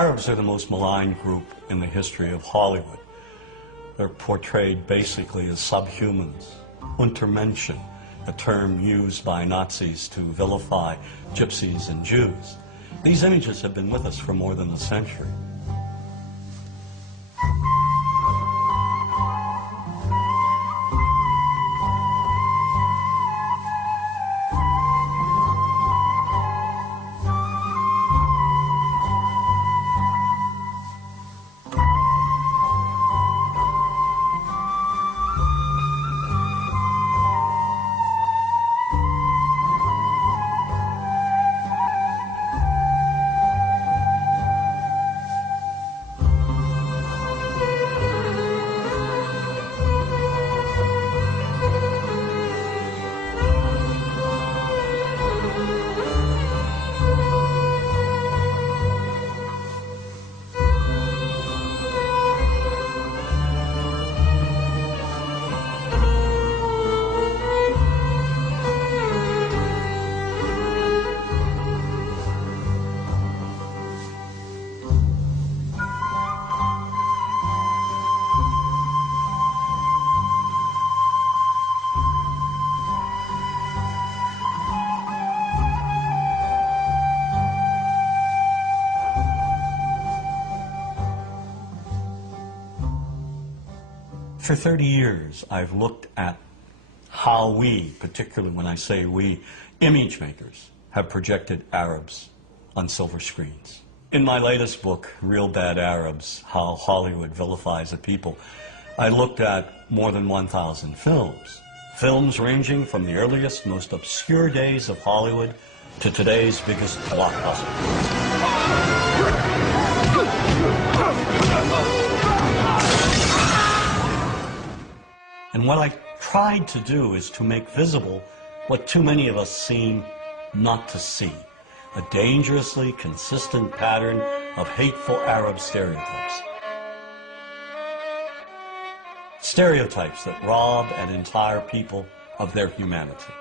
Arabs are the most maligned group in the history of Hollywood. They're portrayed basically as subhumans. Untermenschen, a term used by Nazis to vilify gypsies and Jews. These images have been with us for more than a century. For 30 years, I've looked at how we, particularly when I say we, image makers, have projected Arabs on silver screens. In my latest book, Real Bad Arabs, How Hollywood Vilifies a People, I looked at more than 1,000 films. Films ranging from the earliest, most obscure days of Hollywood to today's biggest blockbuster. And what I tried to do is to make visible what too many of us seem not to see, a dangerously consistent pattern of hateful Arab stereotypes. Stereotypes that rob an entire people of their humanity.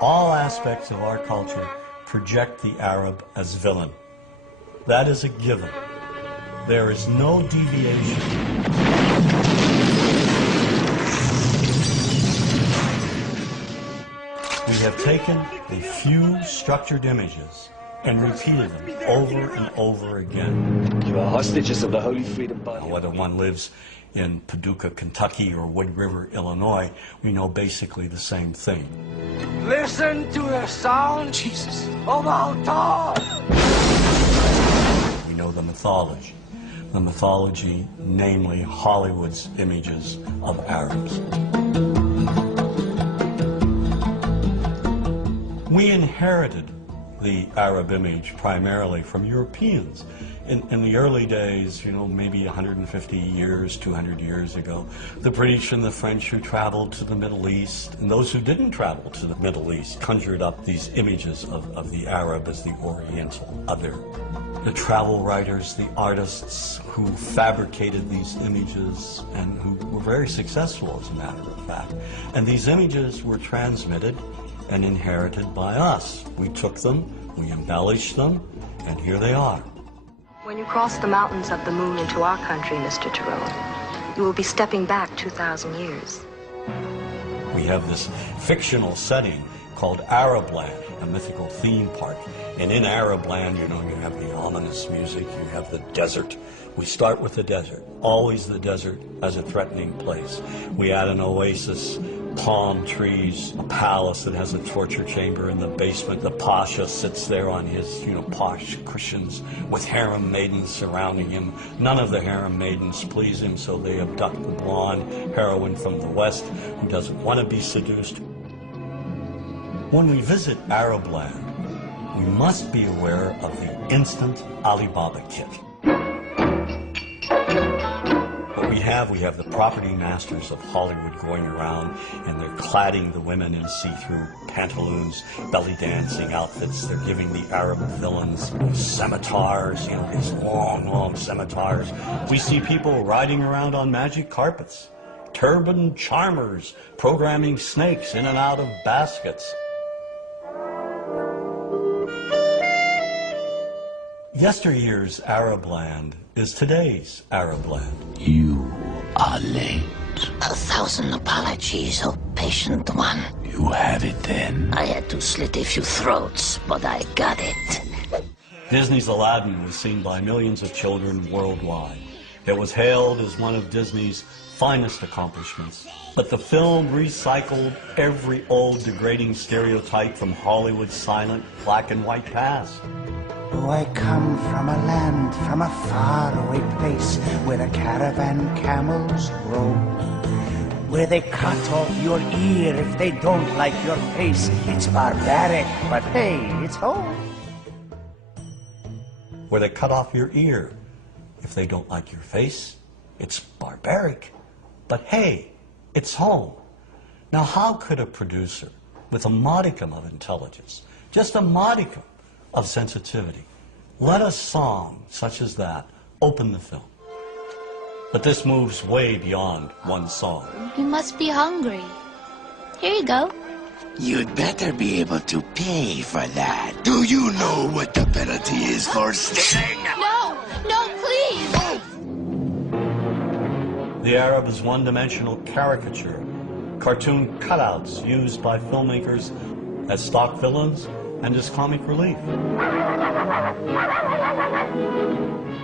All aspects of our culture project the Arab as villain. That is a given. There is no deviation. We have taken a few structured images and repeated them over and over again. You are hostages of the Holy Freedom Party. Whether one lives in Paducah, Kentucky or Wood River, Illinois, we know basically the same thing. Listen to the sound, Jesus, of our We know the mythology. The mythology, namely Hollywood's images of Arabs. We inherited the Arab image primarily from Europeans. In the early days, maybe 150 years, 200 years ago, the British and the French who traveled to the Middle East, and those who didn't travel to the Middle East, conjured up these images of the Arab as the Oriental other. The travel writers, the artists who fabricated these images and who were very successful, as a matter of fact. And these images were transmitted and inherited by us. We took them, we embellished them, and here they are. When you cross the mountains of the moon into our country, Mr. Tyrone, you will be stepping back 2,000 years. We have this fictional setting called Arabland, a mythical theme park. And in Arabland, you have the ominous music, you have the desert. We start with the desert, always the desert as a threatening place. We add an oasis, palm trees, a palace that has a torture chamber in the basement. The pasha sits there on his, posh cushions with harem maidens surrounding him. None of the harem maidens please him, so they abduct the blonde heroine from the West who doesn't want to be seduced. When we visit Arabland, we must be aware of the instant Alibaba kit. We have the property masters of Hollywood going around, and they're cladding the women in see-through pantaloons, belly dancing outfits. They're giving the Arab villains scimitars, these long, long scimitars. We see people riding around on magic carpets, turban charmers programming snakes in and out of baskets. Yesteryear's Arab land is today's Arab land. You are late. 1,000 apologies, oh patient one. You have it then. I had to slit a few throats, but I got it. Disney's Aladdin was seen by millions of children worldwide. It was hailed as one of Disney's finest accomplishments. But the film recycled every old degrading stereotype from Hollywood's silent black and white past. Oh, I come from a land, from a faraway place, where the caravan camels roam, where they cut off your ear if they don't like your face. It's barbaric, but hey, it's home. Where they cut off your ear if they don't like your face. It's barbaric, but hey, it's home. Now, how could a producer with a modicum of intelligence, just a modicum of sensitivity, let a song such as that open the film? But this moves way beyond one song. You must be hungry. Here you go. You'd better be able to pay for that. Do you know what the penalty is for stealing? No, please. The Arab is one-dimensional caricature, cartoon cutouts used by filmmakers as stock villains and as comic relief.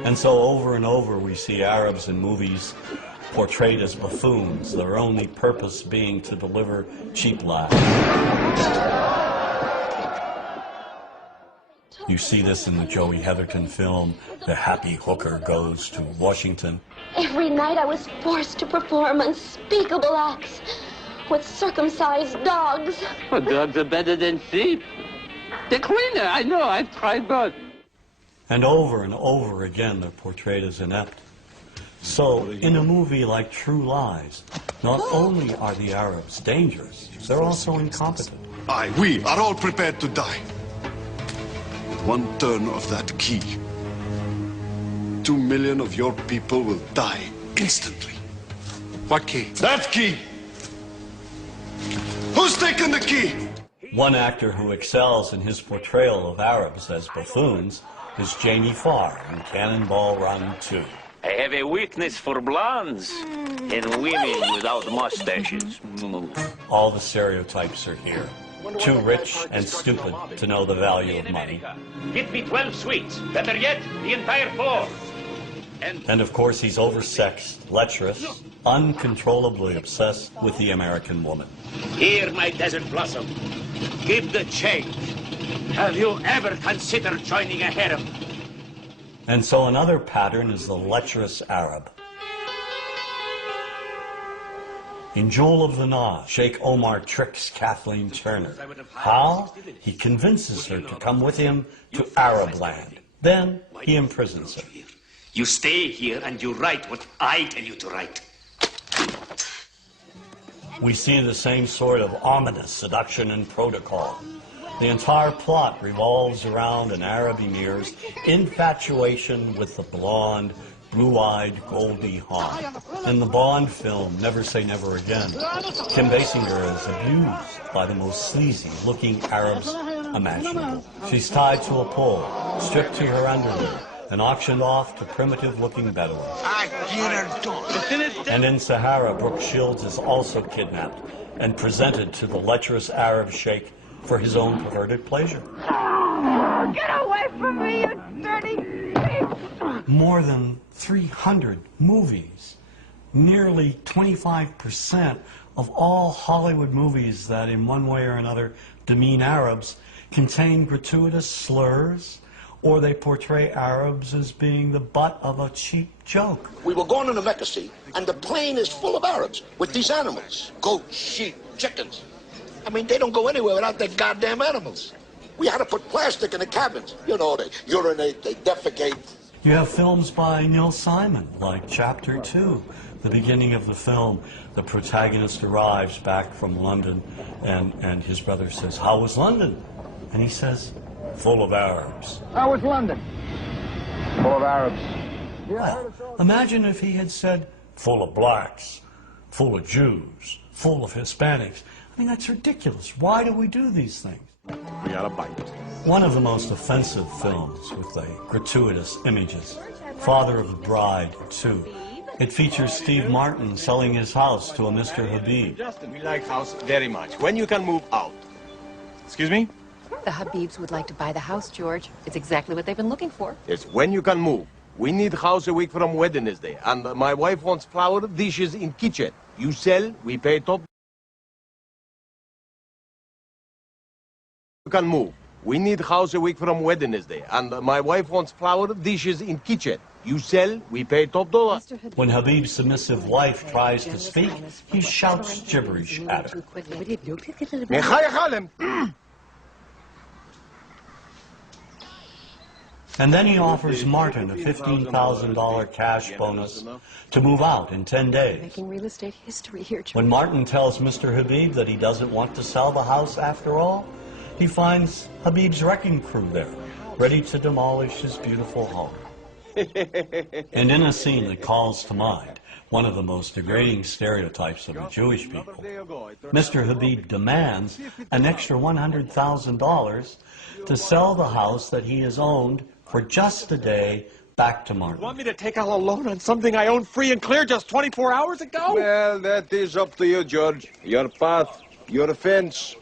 And so over and over we see Arabs in movies portrayed as buffoons, their only purpose being to deliver cheap laughs. You see this in the Joey Heatherton film, The Happy Hooker Goes to Washington. Every night I was forced to perform unspeakable acts with circumcised dogs. Well, dogs are better than sheep. They're cleaner, I know, I've tried both. And over again they're portrayed as inept. So, in a movie like True Lies, not only are the Arabs dangerous, they're also incompetent. We are all prepared to die. With one turn of that key, 2 million of your people will die instantly. What key? That key! Who's taking the key? One actor who excels in his portrayal of Arabs as buffoons is Jamie Farr in Cannonball Run 2. I have a weakness for blondes and women without mustaches. All the stereotypes are here. Too rich and stupid to know the value of money. Get me 12 sweets. Better yet, the entire floor. And of course he's oversexed, lecherous, uncontrollably obsessed with the American woman. Here, my desert blossom. Give the change. Have you ever considered joining a harem? And so another pattern is the lecherous Arab. In Jewel of the Nile, Sheikh Omar tricks Kathleen Turner. How? He convinces her to come with him to Arab land. Then he imprisons her. You stay here and you write what I tell you to write. We see the same sort of ominous seduction and protocol. The entire plot revolves around an Arab emir's infatuation with the blonde, blue-eyed Goldie Hawn. In the Bond film, Never Say Never Again, Kim Basinger is abused by the most sleazy-looking Arabs imaginable. She's tied to a pole, stripped to her underwear, and auctioned off to primitive-looking Bedouins. And in Sahara, Brooke Shields is also kidnapped and presented to the lecherous Arab sheikh for his own perverted pleasure. Get away from me, you dirty pig! More than 300 movies, nearly 25% of all Hollywood movies that in one way or another demean Arabs contain gratuitous slurs, or they portray Arabs as being the butt of a cheap joke. We were going to the Mecca, see, and the plane is full of Arabs with these animals. Goats, sheep, chickens. I mean, they don't go anywhere without their goddamn animals. We had to put plastic in the cabins. You know, they urinate, they defecate. You have films by Neil Simon, like Chapter 2. The beginning of the film, the protagonist arrives back from London, and his brother says, "How was London?" And he says, "Full of Arabs." How was London? Full of Arabs. Well, imagine if he had said, "Full of blacks, full of Jews, full of Hispanics." I mean, that's ridiculous. Why do we do these things? We gotta bite. One of the most offensive films with the gratuitous images, Father of the Bride 2. It features Steve Martin selling his house to a Mr. Habib. Justin, we like house very much. When you can move out? Excuse me? The Habibs would like to buy the house, George. It's exactly what they've been looking for. Yes, when you can move. We need house a week from Wednesday, and my wife wants flour dishes in kitchen. You sell, we pay top. You can move. We need house a week from Wednesday, and my wife wants flour dishes in kitchen. You sell, we pay top dollar. When Habib's submissive wife tries to speak, he shouts gibberish at her. And then he offers Martin a $15,000 cash bonus to move out in 10 days. Making real estate history here, George. When Martin tells Mr. Habib that he doesn't want to sell the house after all, he finds Habib's wrecking crew there, ready to demolish his beautiful home. And in a scene that calls to mind one of the most degrading stereotypes of the Jewish people, Mr. Habib demands an extra $100,000 to sell the house that he has owned for just a day back to Martin. You want me to take out a loan on something I owned free and clear just 24 hours ago? Well, that is up to you, George. Your path, your fence,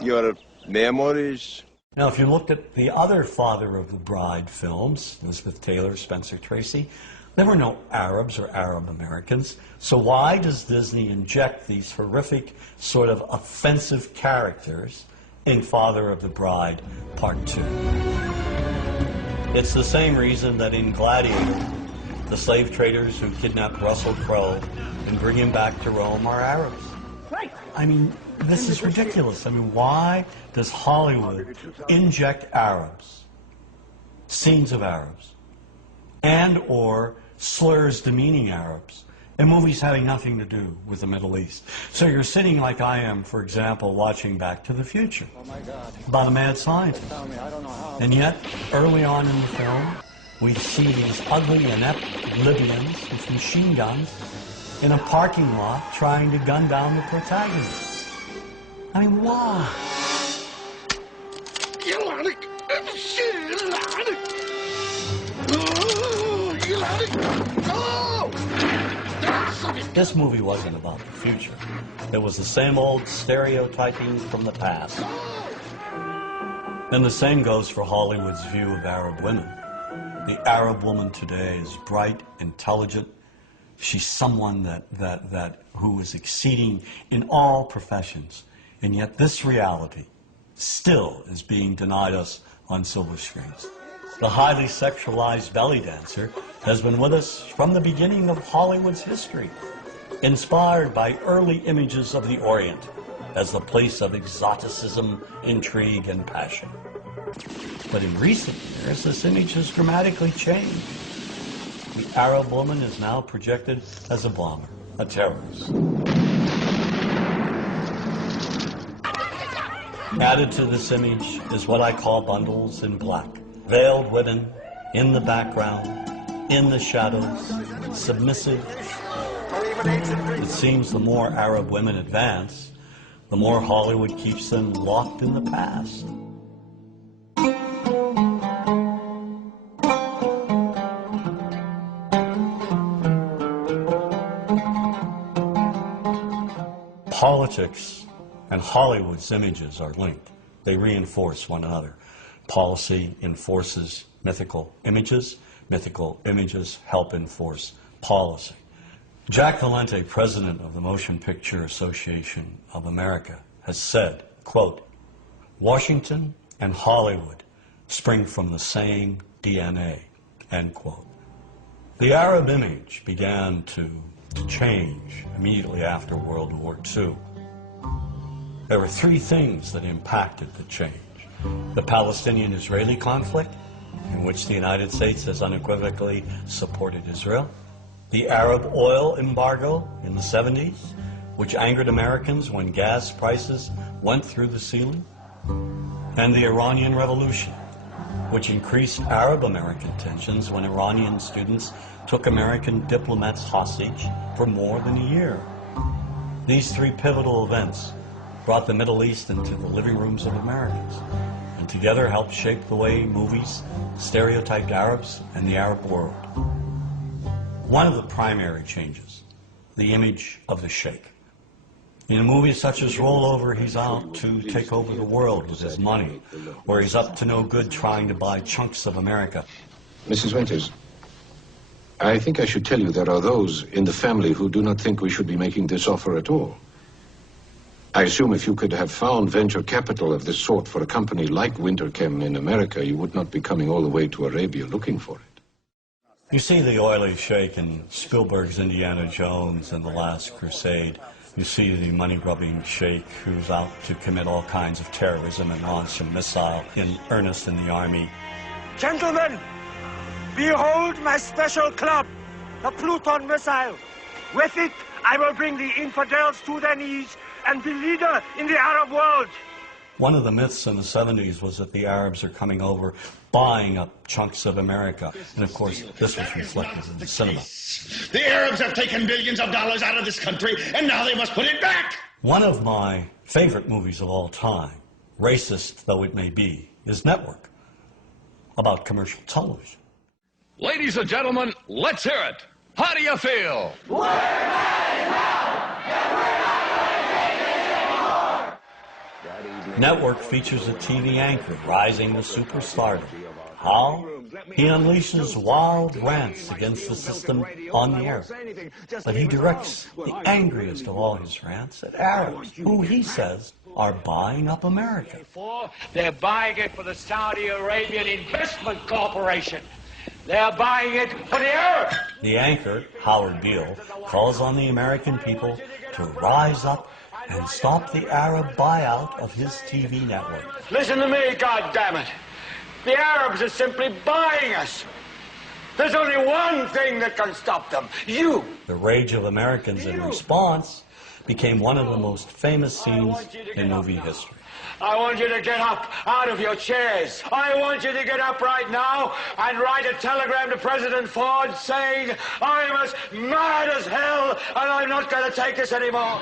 your memories. Now, if you looked at the other Father of the Bride films, Elizabeth Taylor, Spencer Tracy, there were no Arabs or Arab Americans. So why does Disney inject these horrific, sort of offensive characters in Father of the Bride Part 2? It's the same reason that in Gladiator, the slave traders who kidnapped Russell Crowe and bring him back to Rome are Arabs. I mean, this is ridiculous. I mean, why does Hollywood inject Arabs, scenes of Arabs, and or slurs demeaning Arabs in movies having nothing to do with the Middle East? So you're sitting like I am, for example, watching Back to the Future about a mad scientist. And yet, early on in the film, we see these ugly, inept Libyans with machine guns in a parking lot trying to gun down the protagonist. I mean, why? This movie wasn't about the future. It was the same old stereotyping from the past. And the same goes for Hollywood's view of Arab women. The Arab woman today is bright, intelligent. She's someone who is exceeding in all professions. And yet this reality still is being denied us on silver screens. The highly sexualized belly dancer has been with us from the beginning of Hollywood's history, inspired by early images of the Orient as the place of exoticism, intrigue, and passion. But in recent years, this image has dramatically changed. The Arab woman is now projected as a bomber, a terrorist. Added to this image is what I call bundles in black. Veiled women in the background, in the shadows, submissive. It seems the more Arab women advance, the more Hollywood keeps them locked in the past. Politics and Hollywood's images are linked. They reinforce one another. Policy enforces mythical images. Mythical images help enforce policy. Jack Valente, president of the Motion Picture Association of America, has said, quote, "Washington and Hollywood spring from the same DNA," end quote. The Arab image began to change immediately after World War II. There were three things that impacted the change. The Palestinian-Israeli conflict, in which the United States has unequivocally supported Israel. The Arab oil embargo in the 70s, which angered Americans when gas prices went through the ceiling. And the Iranian Revolution, which increased Arab-American tensions when Iranian students took American diplomats hostage for more than a year. These three pivotal events brought the Middle East into the living rooms of Americans. And and together helped shape the way movies stereotyped Arabs and the Arab world. One of the primary changes, the image of the sheikh. In movies such as Rollover, he's out to take over the world with his money, or he's up to no good trying to buy chunks of America. Mrs. Winters, I think I should tell you there are those in the family who do not think we should be making this offer at all. I assume if you could have found venture capital of this sort for a company like Winterchem in America, you would not be coming all the way to Arabia looking for it. You see the oily sheikh in Spielberg's Indiana Jones and The Last Crusade. You see the money-grubbing sheikh who's out to commit all kinds of terrorism and launch a missile in earnest in the army. Gentlemen, behold my special club, the Pluton missile. With it, I will bring the infidels to their knees and be leader in the Arab world. One of the myths in the 70s was that the Arabs are coming over, buying up chunks of America. And of course, this was reflected in the cinema. The Arabs have taken billions of dollars out of this country, and now they must put it back. One of my favorite movies of all time, racist though it may be, is Network, about commercial television. Ladies and gentlemen, let's hear it. How do you feel? We're not enough, and we're not going to take it anymore. Network features a TV anchor rising to superstardom. How? He unleashes wild rants against the system on the air. But he directs the angriest of all his rants at Arabs, who he says are buying up America. They're buying it for the Saudi Arabian Investment Corporation. They're buying it for the Arabs. The anchor, Howard Beale, calls on the American people to rise up and stop the Arab buyout of his TV network. Listen to me, goddammit. The Arabs are simply buying us. There's only one thing that can stop them. You. The rage of Americans in response became one of the most famous scenes in movie history. I want you to get up out of your chairs. I want you to get up right now and write a telegram to President Ford saying, I'm as mad as hell and I'm not going to take this anymore.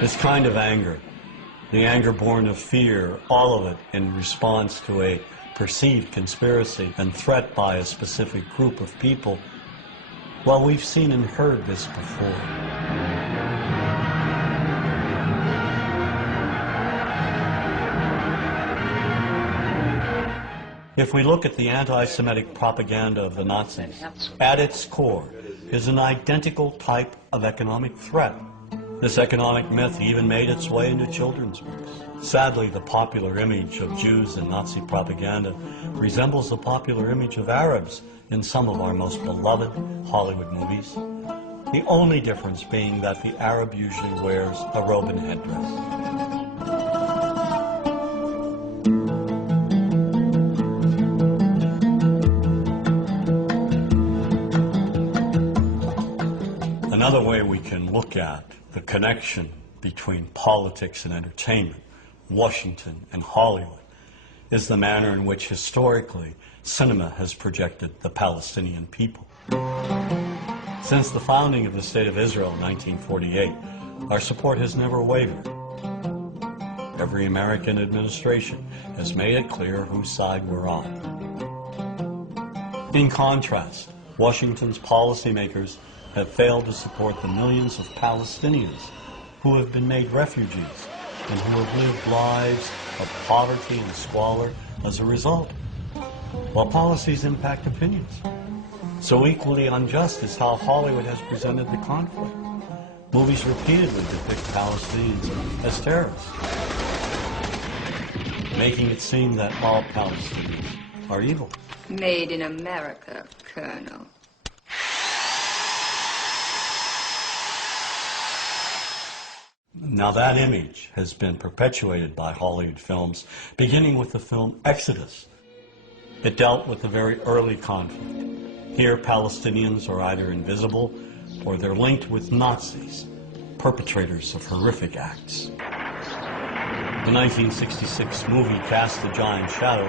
This kind of anger, the anger born of fear, all of it in response to a perceived conspiracy and threat by a specific group of people, well, we've seen and heard this before. If we look at the anti-Semitic propaganda of the Nazis, at its core is an identical type of economic threat. This economic myth even made its way into children's books. Sadly, the popular image of Jews in Nazi propaganda resembles the popular image of Arabs in some of our most beloved Hollywood movies. The only difference being that the Arab usually wears a robe and headdress. Another way we can look at the connection between politics and entertainment, Washington and Hollywood, is the manner in which historically cinema has projected the Palestinian people. Since the founding of the State of Israel in 1948, our support has never wavered. Every American administration has made it clear whose side we're on. In contrast, Washington's policymakers have failed to support the millions of Palestinians who have been made refugees and who have lived lives of poverty and squalor as a result, while policies impact opinions. So equally unjust is how Hollywood has presented the conflict. Movies repeatedly depict Palestinians as terrorists, making it seem that all Palestinians are evil. Made in America, Colonel. Now that image has been perpetuated by Hollywood films, beginning with the film Exodus. It dealt with the very early conflict. Here, Palestinians are either invisible or they're linked with Nazis, perpetrators of horrific acts. The 1966 movie cast a giant shadow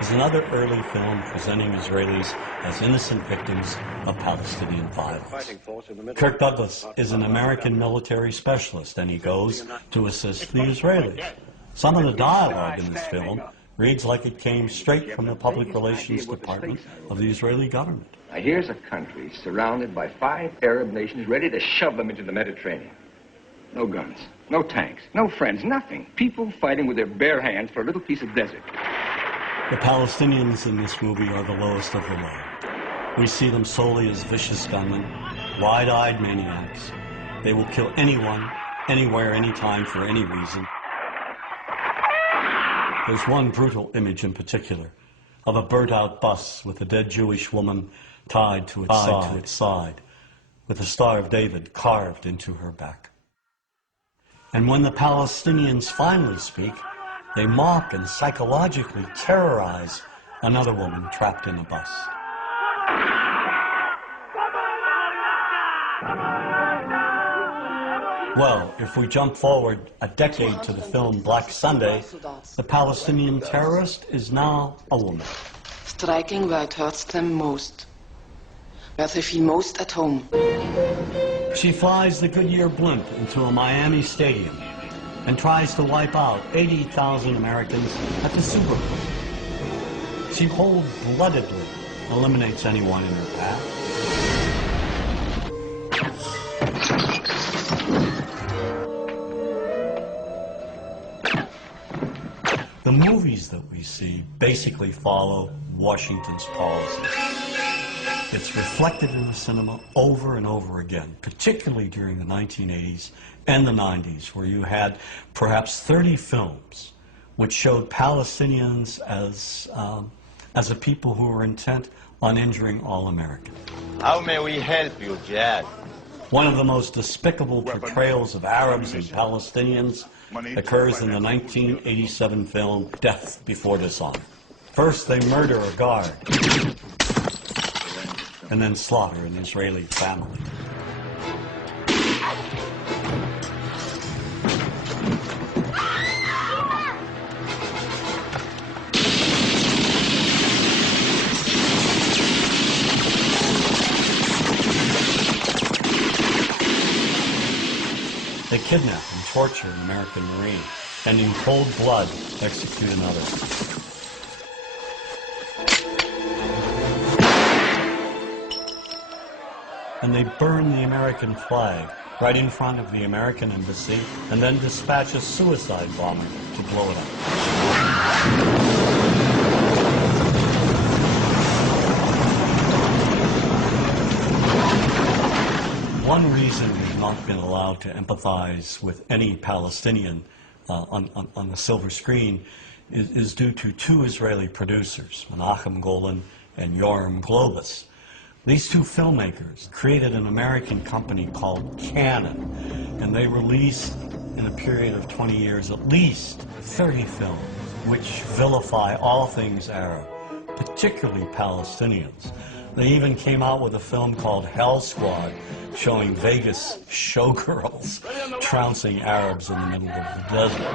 is another early film presenting Israelis as innocent victims of Palestinian violence. Kirk Douglas is an American military specialist, and he goes to assist the Israelis. Some of the dialogue in this film reads like it came straight from the public relations department of the Israeli government. Now, here's a country surrounded by 5 Arab nations ready to shove them into the Mediterranean. No guns, no tanks, no friends, nothing. People fighting with their bare hands for a little piece of desert. The Palestinians in this movie are the lowest of the low. We see them solely as vicious gunmen, wide-eyed maniacs. They will kill anyone, anywhere, anytime, for any reason. There's one brutal image in particular of a burnt-out bus with a dead Jewish woman tied to its side, with the Star of David carved into her back. And when the Palestinians finally speak, they mock and psychologically terrorize another woman trapped in a bus. Well, if we jump forward a decade to the film Black Sunday, the Palestinian terrorist is now a woman. Striking where it hurts them most, where they feel most at home. She flies the Goodyear blimp into a Miami stadium and tries to wipe out 80,000 Americans at the Super Bowl. She cold-bloodedly eliminates anyone in her path. The movies that we see basically follow Washington's policies. It's reflected in the cinema over and over again, particularly during the 1980s and the 90s, where you had perhaps 30 films which showed Palestinians as a people who were intent on injuring all Americans. How may we help you, Jad? One of the most despicable portrayals of Arabs and Palestinians occurs in the 1987 film Death Before Dishonor. First, they murder a guard, and then slaughter an Israeli family. They kidnap and torture an American Marine, and in cold blood execute another. And they burn the American flag right in front of the American embassy, and then dispatch a suicide bomber to blow it up. One reason we've not been allowed to empathize with any Palestinian on the silver screen is due to 2 Israeli producers, Menachem Golan and Yoram Globus. These 2 filmmakers created an American company called Canon, and they released, in a period of 20 years, at least 30 films which vilify all things Arab, particularly Palestinians. They even came out with a film called Hell Squad, showing Vegas showgirls trouncing Arabs in the middle of the desert.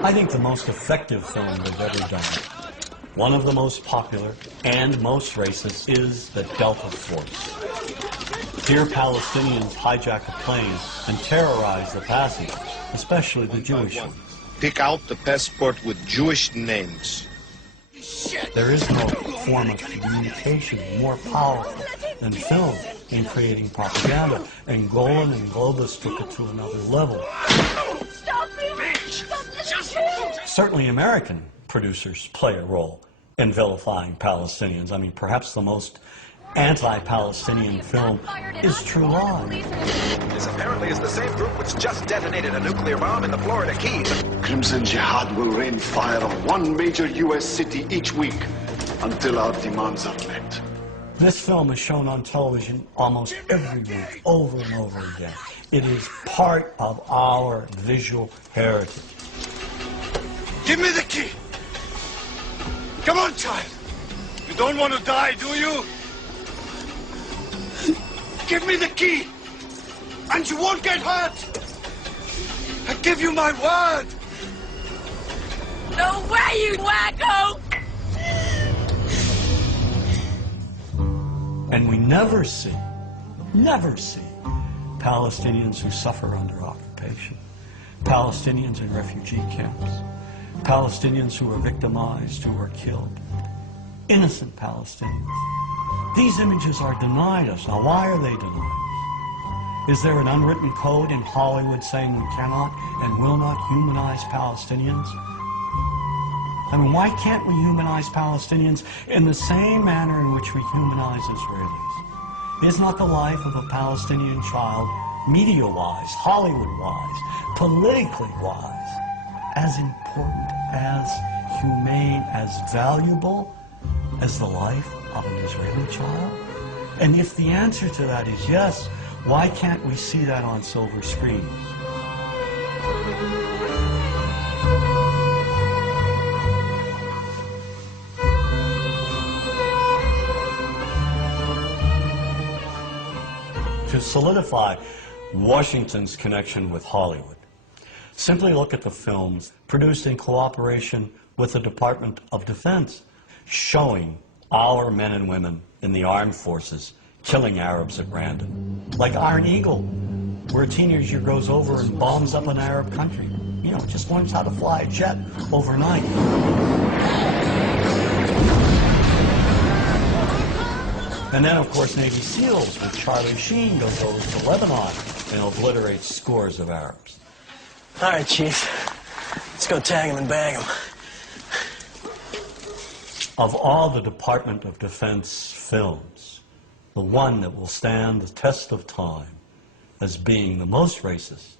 I think the most effective film they've ever done, one of the most popular and most racist, is The Delta Force. Here Palestinians hijack a plane and terrorize the passengers, especially the Jewish ones. Pick out the passport with Jewish names. There is no form of communication more powerful than film in creating propaganda, and Golan and Globus took it to another level. Certainly American producers play a role in vilifying Palestinians. I mean, perhaps the most anti-Palestinian film is True Lies. This apparently is the same group which just detonated a nuclear bomb in the Florida Keys. Crimson Jihad will rain fire on one major U.S. city each week until our demands are met. This film is shown on television almost every week, over and over again. It is part of our visual heritage. Give me the key. Come on, child. You don't want to die, do you? Give me the key. And you won't get hurt! I give you my word! No way, you wacko! And we never see Palestinians who suffer under occupation, Palestinians in refugee camps, Palestinians who are victimized, who are killed, innocent Palestinians. These images are denied us. Now, why are they denied? Is there an unwritten code in Hollywood saying we cannot and will not humanize Palestinians? I mean, why can't we humanize Palestinians in the same manner in which we humanize Israelis? Is not the life of a Palestinian child, media-wise, Hollywood-wise, politically-wise, as important, as humane, as valuable as the life of an Israeli child? And if the answer to that is yes, why can't we see that on silver screens? To solidify Washington's connection with Hollywood, simply look at the films produced in cooperation with the Department of Defense, showing our men and women in the armed forces killing Arabs at random. Like Iron Eagle, where a teenager goes over and bombs up an Arab country. You know, just learns how to fly a jet overnight. And then, of course, Navy SEALs with Charlie Sheen goes over to Lebanon and obliterates scores of Arabs. All right, Chief. Let's go tag him and bag him. Of all the Department of Defense films, the one that will stand the test of time as being the most racist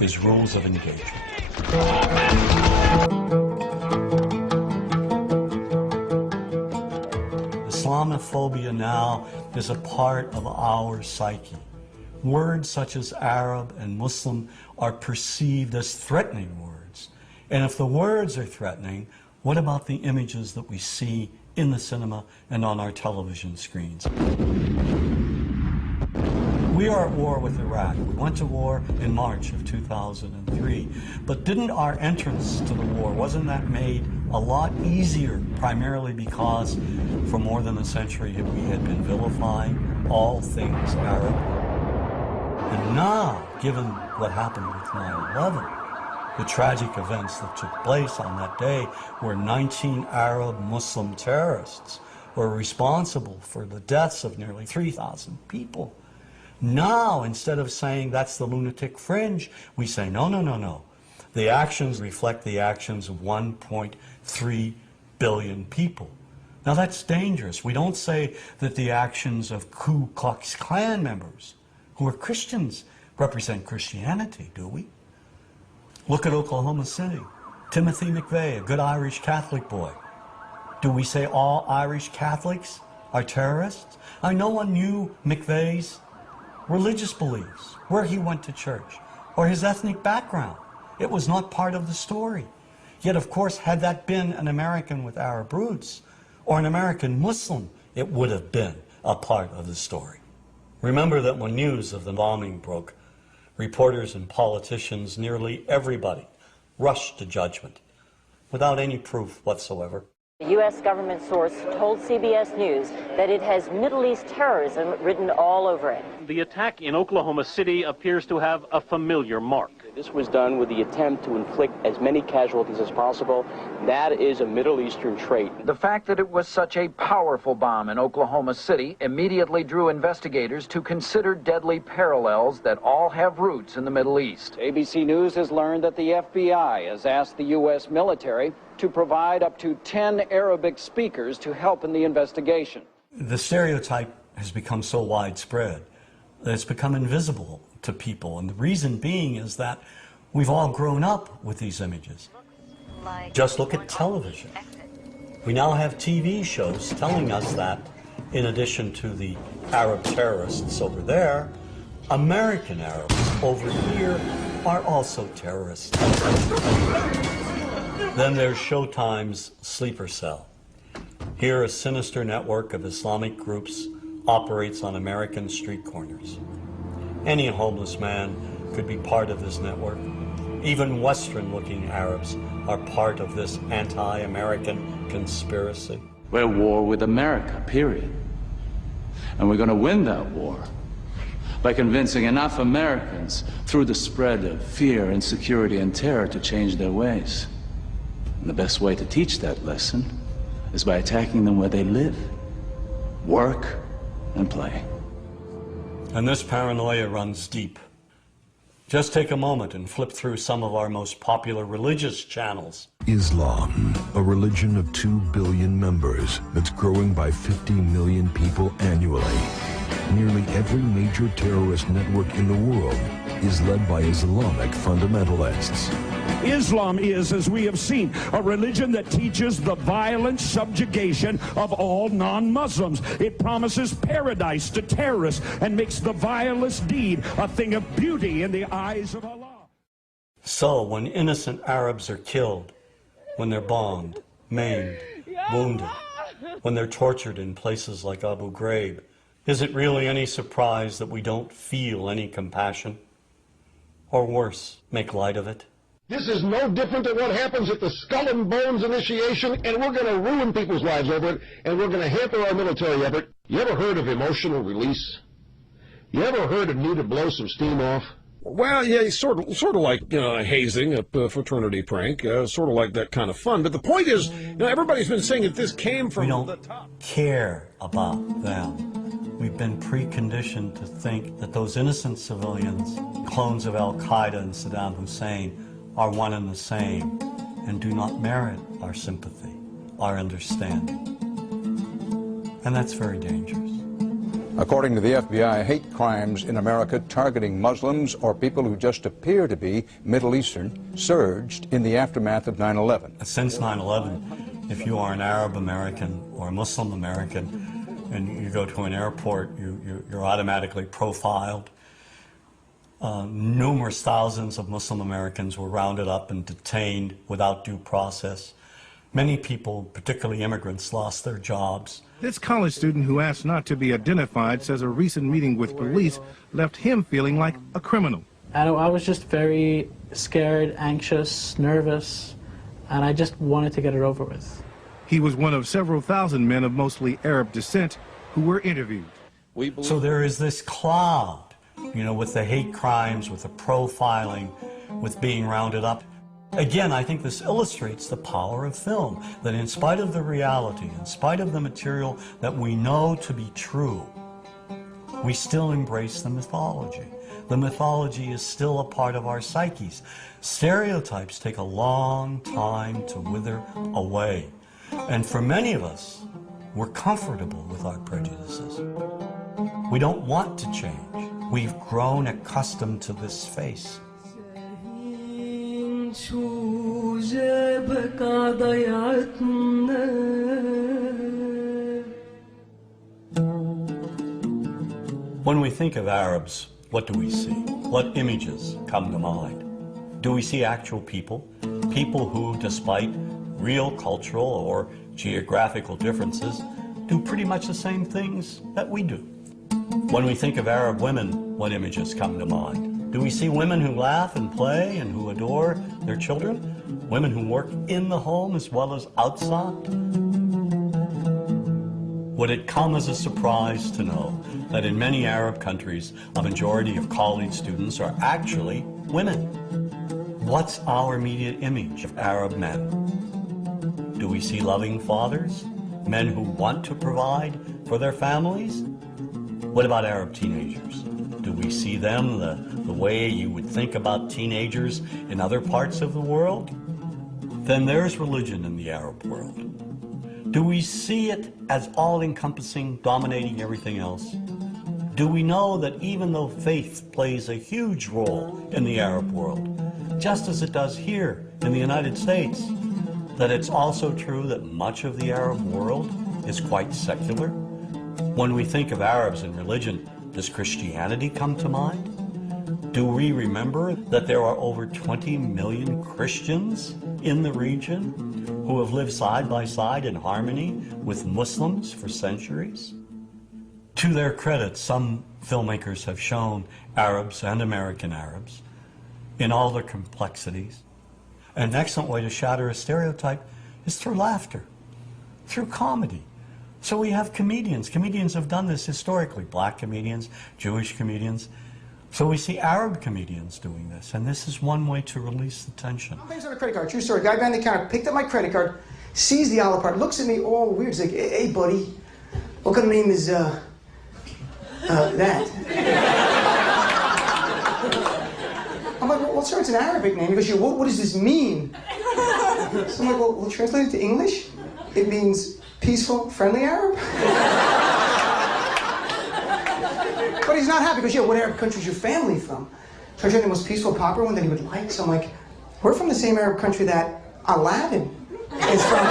is Rules of Engagement. Islamophobia now is a part of our psyche. Words such as Arab and Muslim are perceived as threatening words. And if the words are threatening, what about the images that we see in the cinema and on our television screens? We are at war with Iraq. We went to war in March of 2003. But didn't our entrance to the war, wasn't that made a lot easier, primarily because for more than a century we had been vilifying all things Arab? And now, given what happened with 9/11, the tragic events that took place on that day where 19 Arab Muslim terrorists were responsible for the deaths of nearly 3,000 people. Now, instead of saying that's the lunatic fringe, we say, no, no, no, no. The actions reflect the actions of 1.3 billion people. Now, that's dangerous. We don't say that the actions of Ku Klux Klan members, who are Christians, represent Christianity, do we? Look at Oklahoma City. Timothy McVeigh, a good Irish Catholic boy. Do we say all Irish Catholics are terrorists? No one knew McVeigh's religious beliefs, where he went to church, or his ethnic background. It was not part of the story. Yet, of course, had that been an American with Arab roots, or an American Muslim, it would have been a part of the story. Remember that when news of the bombing broke, reporters and politicians, nearly everybody, rushed to judgment without any proof whatsoever. A U.S. government source told CBS News that it has Middle East terrorism written all over it. The attack in Oklahoma City appears to have a familiar mark. This was done with the attempt to inflict as many casualties as possible. That is a Middle Eastern trait. The fact that it was such a powerful bomb in Oklahoma City immediately drew investigators to consider deadly parallels that all have roots in the Middle East. ABC News has learned that the FBI has asked the U.S. military to provide up to 10 Arabic speakers to help in the investigation. The stereotype has become so widespread that it's become invisible to people, and the reason being is that we've all grown up with these images. Just look at television. We now have TV shows telling us that, in addition to the Arab terrorists over there, American Arabs over here are also terrorists. Then there's Showtime's Sleeper Cell. Here, a sinister network of Islamic groups operates on American street corners. Any homeless man could be part of this network. Even Western-looking Arabs are part of this anti-American conspiracy. We're at war with America, period. And we're going to win that war by convincing enough Americans through the spread of fear, insecurity, and terror to change their ways. And the best way to teach that lesson is by attacking them where they live, work, and play. And this paranoia runs deep. Just take a moment and flip through some of our most popular religious channels. Islam, a religion of 2 billion members that's growing by 50 million people annually. Nearly every major terrorist network in the world is led by Islamic fundamentalists. Islam is, as we have seen, a religion that teaches the violent subjugation of all non-Muslims. It promises paradise to terrorists and makes the vilest deed a thing of beauty in the eyes of Allah. So when innocent Arabs are killed, when they're bombed, maimed, wounded, when they're tortured in places like Abu Ghraib, is it really any surprise that we don't feel any compassion? Or worse, make light of it? This is no different than what happens at the Skull and Bones initiation, and we're going to ruin people's lives over it, and we're going to hamper our military effort. You ever heard of emotional release? You ever heard of need to blow some steam off? Well, yeah, sort of like, hazing, a fraternity prank, sort of like that kind of fun. But the point is, everybody's been saying that this came from the top. Care about them. We've been preconditioned to think that those innocent civilians, clones of Al-Qaeda and Saddam Hussein, are one and the same and do not merit our sympathy, our understanding. And that's very dangerous. According to the FBI, hate crimes in America targeting Muslims or people who just appear to be Middle Eastern surged in the aftermath of 9/11. Since 9/11, if you are an Arab American or a Muslim American and you go to an airport, you're automatically profiled. Numerous thousands of Muslim Americans were rounded up and detained without due process. Many people, particularly immigrants, lost their jobs. This college student who asked not to be identified says a recent meeting with police left him feeling like a criminal. I was just very scared, anxious, nervous, and I just wanted to get it over with. He was one of several thousand men of mostly Arab descent who were interviewed. So there is this cloud, with the hate crimes, with the profiling, with being rounded up. Again, I think this illustrates the power of film, that in spite of the reality, in spite of the material that we know to be true, we still embrace the mythology. The mythology is still a part of our psyches. Stereotypes take a long time to wither away. And for many of us, we're comfortable with our prejudices. We don't want to change. We've grown accustomed to this face. When we think of Arabs, what do we see? What images come to mind? Do we see actual people? People who, despite real cultural or geographical differences, do pretty much the same things that we do. When we think of Arab women, what images come to mind? Do we see women who laugh and play and who adore their children? Women who work in the home as well as outside? Would it come as a surprise to know that in many Arab countries, a majority of college students are actually women? What's our immediate image of Arab men? Do we see loving fathers? Men who want to provide for their families? What about Arab teenagers? Do we see them the way you would think about teenagers in other parts of the world? Then there's religion in the Arab world. Do we see it as all-encompassing, dominating everything else? Do we know that even though faith plays a huge role in the Arab world, just as it does here in the United States, that it's also true that much of the Arab world is quite secular? When we think of Arabs and religion, does Christianity come to mind? Do we remember that there are over 20 million Christians in the region who have lived side by side in harmony with Muslims for centuries? To their credit, some filmmakers have shown Arabs and American Arabs in all their complexities. An excellent way to shatter a stereotype is through laughter, through comedy. So we have comedians. Comedians have done this historically, black comedians, Jewish comedians. So we see Arab comedians doing this, and this is one way to release the tension. I'm paying on a credit card, true story. Guy behind the counter picked up my credit card, sees the Olive Part, looks at me all weird. He's like, hey, buddy, what kind of name is, that? I'm like, well, sir, it's an Arabic name. He goes, what does this mean? So I'm like, well, translate it to English. It means peaceful, friendly Arab. But he's not happy because, what Arab country is your family from? So I tried the most peaceful, popular one that he would like. So I'm like, we're from the same Arab country that Aladdin is from.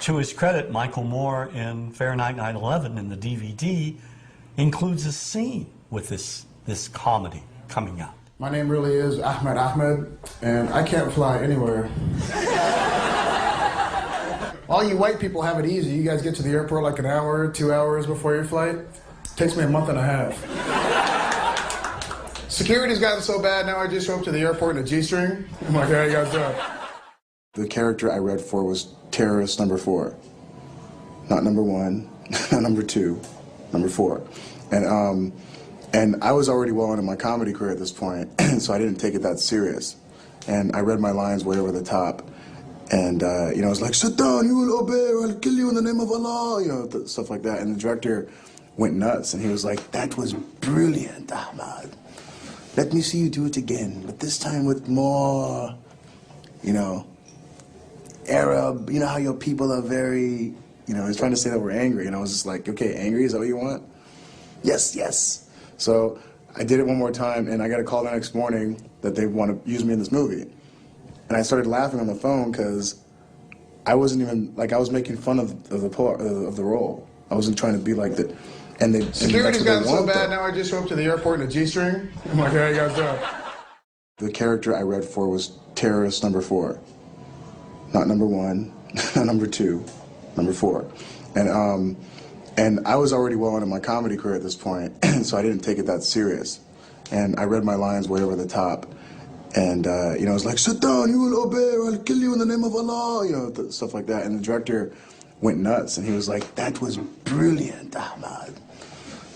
To his credit, Michael Moore in Fahrenheit 9/11 in the DVD includes a scene with this comedy coming out. My name really is Ahmed, and I can't fly anywhere. All you white people have it easy. You guys get to the airport like an hour, 2 hours before your flight. Takes me a month and a half. Security's gotten so bad now I just show up to the airport in a G-string. I'm like, how you guys doing? The character I read for was terrorist number 4. Not number 1, not number 2, number 4. And I was already well into my comedy career at this point, so I didn't take it that serious. And I read my lines way over the top. And, I was like, sit down, you will obey, or I'll kill you in the name of Allah, stuff like that. And the director went nuts, and he was like, that was brilliant, Ahmad. Let me see you do it again, but this time with more, Arab, how your people are very, he's trying to say that we're angry, and I was just like, okay, angry, is that what you want? Yes, yes. So I did it one more time, and I got a call the next morning that they want to use me in this movie. And I started laughing on the phone because I wasn't even, I was making fun of the role. I wasn't trying to be like that. Security's gotten so bad now I just show up to the airport in a G-string. I'm like, how you guys doing? The character I read for was terrorist number 4. Not number 1, not number 2, number 4. And I was already well into my comedy career at this point, so I didn't take it that serious. And I read my lines way over the top. And, I was like, sit down, you will obey, or I'll kill you in the name of Allah, stuff like that. And the director went nuts, and he was like, that was brilliant, Ahmad.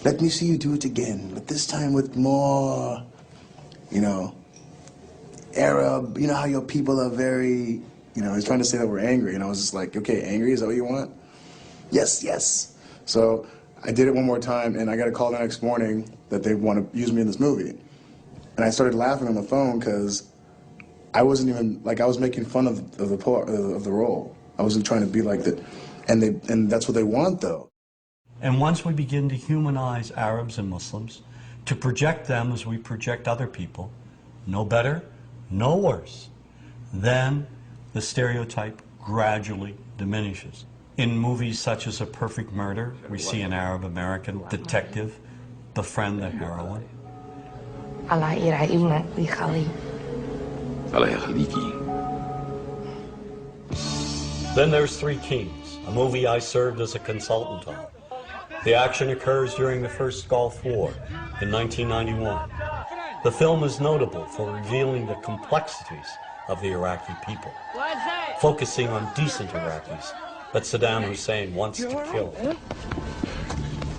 Let me see you do it again, but this time with more, Arab, how your people are very, he's trying to say that we're angry, and I was just like, okay, angry, is that what you want? Yes, yes. So I did it one more time, and I got a call the next morning that they want to use me in this movie. And I started laughing on the phone because I wasn't even, I was making fun of the role. I wasn't trying to be like that. And that's what they want, though. And once we begin to humanize Arabs and Muslims, to project them as we project other people, no better, no worse, then the stereotype gradually diminishes. In movies such as A Perfect Murder, we see an Arab-American detective befriend the heroine. Then there's Three Kings, a movie I served as a consultant on. The action occurs during the first Gulf War in 1991. The film is notable for revealing the complexities of the Iraqi people, focusing on decent Iraqis that Saddam Hussein wants to kill.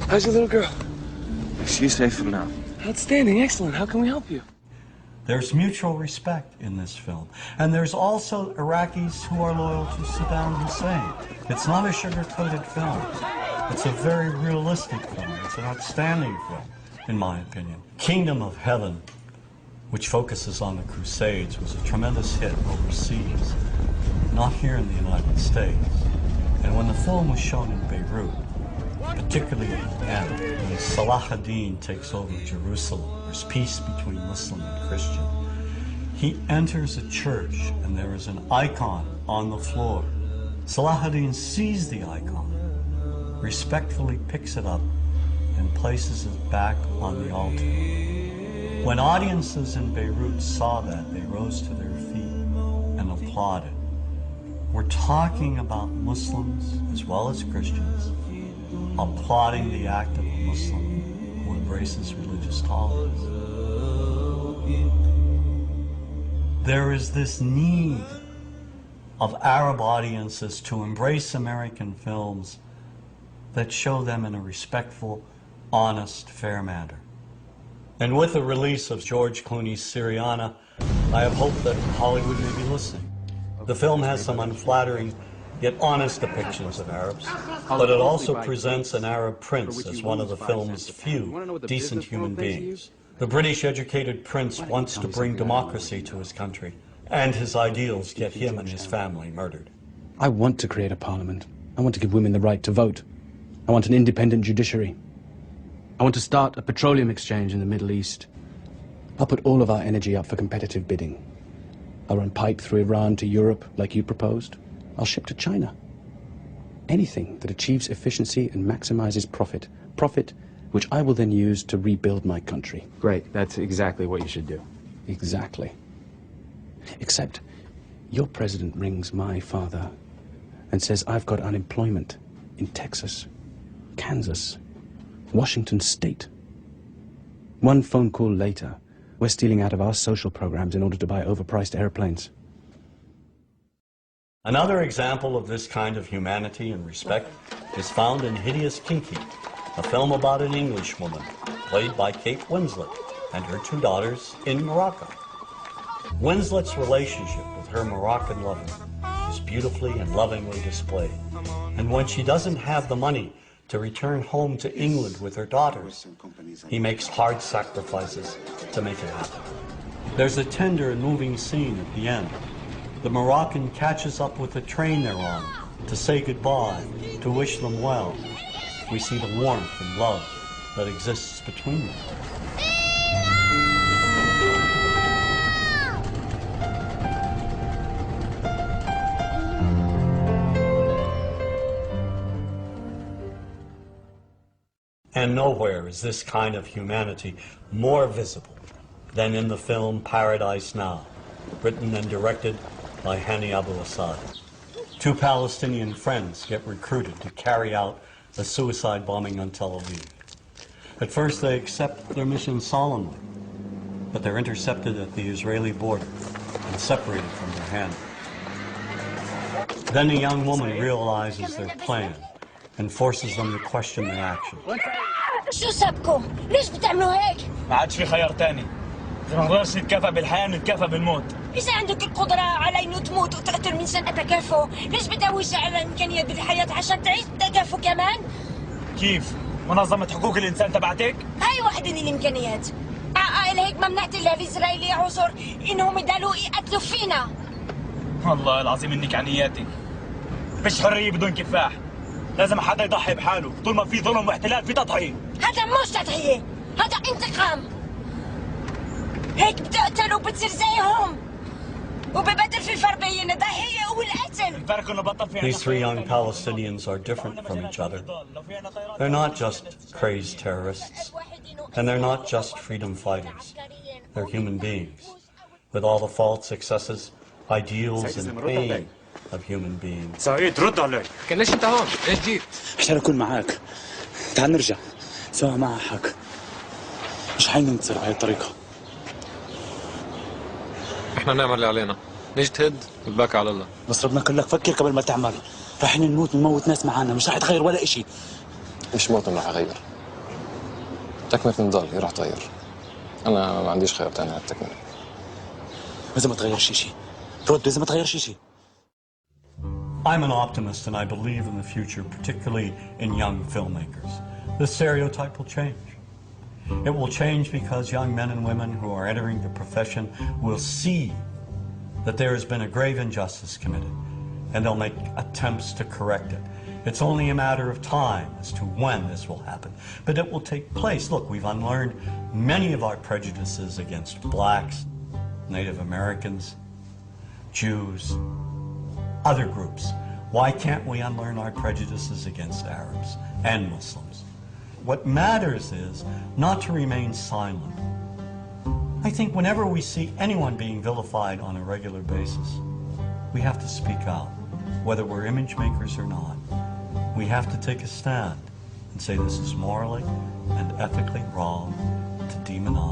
How's your little girl? She's safe for now. Outstanding, excellent. How can we help you? There's mutual respect in this film. And there's also Iraqis who are loyal to Saddam Hussein. It's not a sugar-coated film. It's a very realistic film. It's an outstanding film, in my opinion. Kingdom of Heaven, which focuses on the Crusades, was a tremendous hit overseas, not here in the United States. And when the film was shown in Beirut, particularly at the end, when Salah ad-Din takes over Jerusalem, there's peace between Muslim and Christian. He enters a church and there is an icon on the floor. Salah ad-Din sees the icon, respectfully picks it up and places it back on the altar. When audiences in Beirut saw that, they rose to their feet and applauded. We're talking about Muslims as well as Christians applauding the act of a Muslim who embraces religious tolerance. There is this need of Arab audiences to embrace American films that show them in a respectful, honest, fair manner. And with the release of George Clooney's Syriana, I have hope that Hollywood may be listening. The film has some unflattering yet honest depictions of Arabs, but it also presents an Arab prince as one of the film's few decent human beings. The British-educated prince wants to bring democracy to his country, and his ideals get him and his family murdered. I want to create a parliament. I want to give women the right to vote. I want an independent judiciary. I want to start a petroleum exchange in the Middle East. I'll put all of our energy up for competitive bidding. I'll run pipe through Iran to Europe like you proposed. I'll ship to China. Anything that achieves efficiency and maximizes profit. Profit which I will then use to rebuild my country. Great, that's exactly what you should do. Exactly. Except your president rings my father and says I've got unemployment in Texas, Kansas, Washington State. One phone call later, we're stealing out of our social programs in order to buy overpriced airplanes. Another example of this kind of humanity and respect is found in Hideous Kinky, a film about an English woman, played by Kate Winslet, and her two daughters in Morocco. Winslet's relationship with her Moroccan lover is beautifully and lovingly displayed. And when she doesn't have the money to return home to England with her daughters, he makes hard sacrifices to make it happen. There's a tender and moving scene at the end. The Moroccan catches up with the train they're on to say goodbye, to wish them well. We see the warmth and love that exists between them. And nowhere is this kind of humanity more visible than in the film Paradise Now, written and directed by Hani Abu Assad. Two Palestinian friends get recruited to carry out a suicide bombing on Tel Aviv. At first they accept their mission solemnly, but they're intercepted at the Israeli border and separated from their hand. Then the young woman realizes their plan and forces them to question their actions. شو سبكم؟ ليش بتعملوا هيك؟ ما عادش في خيار تاني. إذا ما نقدرش نتكافئ بالحياة نتكافئ بالموت. إذا عندك القدرة على إنه تموت وتقتل من سنة تكافؤ، ليش بتدوش على إمكانية بالحياة عشان تعيش بتكافؤ كمان؟ كيف؟ منظمة حقوق الإنسان تبعتك؟ هاي واحدة من الإمكانيات. عقائل هيك ممنعت الإسرائيلي عذر إنهم يضلوا يقتلوا فينا. والله العظيم إنك عنياتي. فيش حرية بدون كفاح. لازم حدا يضحي بحاله، طول ما في ظلم واحتلال في تضحية. هذا مش تضحية، هذا انتقام. هيك بتقتل وبتصير زيهم. وببدل في الفرق بين الضحية والقتل. These three young Palestinians are different from each other. They're not just crazed terrorists, and they're not just freedom fighters. They're human beings, with all the faults, excesses, ideals, and pain of human beings. سعيد رد علي. كان ليش انت هون؟ ليش جيت؟ عشان اكون معاك. تعال نرجع سوا معك. مش حننتصر بهي الطريقة. احنا نعمل اللي علينا، نجتهد والباقي على الله. بس ربنا كلك فكر قبل ما تعمل. رايحين نموت ناس معانا، مش راح يتغير ولا إشي. مش موت راح اغير. تكملة نضل هي راح تغير. انا ما عنديش خيار تاني هالتكملة. إذا ما تغيرش إشي. رد إذا ما تغيرش إشي. I'm an optimist and I believe in the future, particularly in young filmmakers. The stereotype will change. It will change because young men and women who are entering the profession will see that there has been a grave injustice committed, and they'll make attempts to correct it. It's only a matter of time as to when this will happen, but it will take place. Look, we've unlearned many of our prejudices against blacks, Native Americans, Jews, other groups. Why can't we unlearn our prejudices against Arabs and Muslims? What matters is not to remain silent. I think whenever we see anyone being vilified on a regular basis, we have to speak out, whether we're image makers or not. We have to take a stand. and say this is morally and ethically wrong to demonize